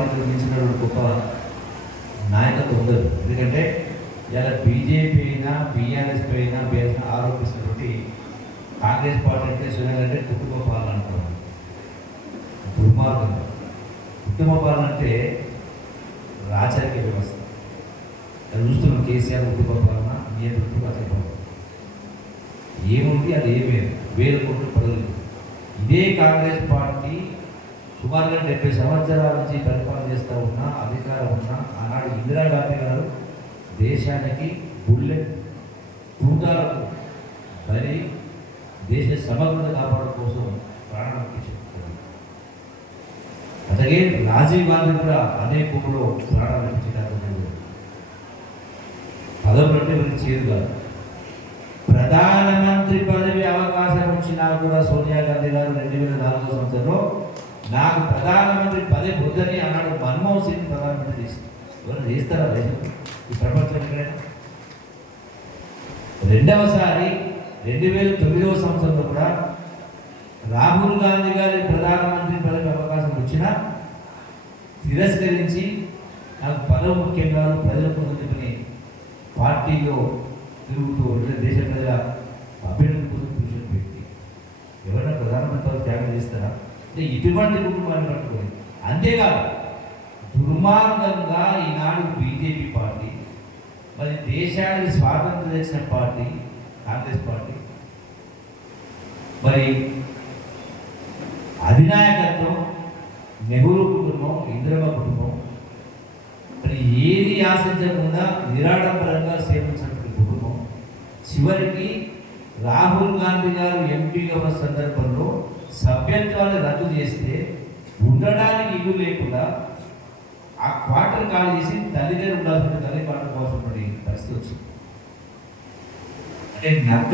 పార్టీలో మించిన గొప్ప నాయకత్వం ఉండదు. ఎందుకంటే ఇలా బీజేపీ అయినా బీఆర్ఎస్ అయినా బీఆర్ఎస్ ఆరోపిస్తున్నటువంటి కాంగ్రెస్ పార్టీ అంటే సునీల్ కుటుంబ పాలన అంటారు. దుర్మార్గం. కుటుంబ పాలన అంటే రాచరిక వ్యవస్థ. అది చూస్తున్నాం. కేసీఆర్ కుటుంబ పాలన నియంత్రణగా చెప్పడం ఏముంది, అది ఏమే వేల కోట్ల ప్రజలు. ఇదే కాంగ్రెస్ పార్టీ సుమారుగా 70 సంవత్సరాల నుంచి పరిపాలన చేస్తూ ఉన్న అధికారం ఉన్న ఆనాడు ఇందిరాగాంధీ గారు దేశానికి బుల్లెట్ తూటాలకు మరి దేశ సమగ్రత కాపాడడం కోసం ప్రాణం ఇచ్చారు. అలాగే రాజీవ్ గాంధీ కూడా అదే కుటుంబంలో ప్రాణాలు ఇచ్చేటప్పుడు పదవి అంటే మనకి చేదు కాదు. ప్రధానమంత్రి పదవి అవకాశం వచ్చినా కూడా సోనియా గాంధీ గారు 2004 సంవత్సరంలో నాకు ప్రధానమంత్రి పదవి వద్దని అన్నాడు. మన్మోహన్ సింగ్ ప్రధానమంత్రి చేసి ఎవరు చేస్తారా దేశం ఈ ప్రపంచం ఎక్కడైనా? రెండవసారి 2009 సంవత్సరంలో కూడా రాహుల్ గాంధీ గారి ప్రధానమంత్రి పదవి అవకాశం వచ్చినా తిరస్కరించి నాకు పదవి ముఖ్యం కాదు, ప్రజలకు ముందుకుని పార్టీలో తిరుగుతూ దేశ ప్రజల అభ్యర్థుల కోసం కూర్చొని వ్యక్తి ఎవరైనా ప్రధానమంత్రి పదవి త్యాగం చేస్తారా? అంటే ఇటువంటి కుటుంబాన్ని పట్టుకొని. అంతేకాదు దుర్మార్గంగా ఈనాడు బీజేపీ పార్టీ, మరి దేశానికి స్వాతంత్రం తెచ్చిన పార్టీ కాంగ్రెస్ పార్టీ, మరి అధినాయకత్వం నెహ్రూ కుటుంబం, ఇందిరమ్మ కుటుంబం, మరి ఏది ఆశించకుండా నిరాడంబరంగా సేవించినటువంటి కుటుంబం చివరికి రాహుల్ గాంధీ గారు ఎంపీగా ఉన్న సందర్భంలో సభ్యత్వాన్ని రద్దు చేస్తే ఉండడానికి ఇల్లు లేకుండా ఆ క్వార్టర్ ఖాళీ చేసి తల్లిదండ్రులు ఉండాల్సిన తల్లి క్వార్టర్ కోసం పరిస్థితి వచ్చింది. అంటే నక్క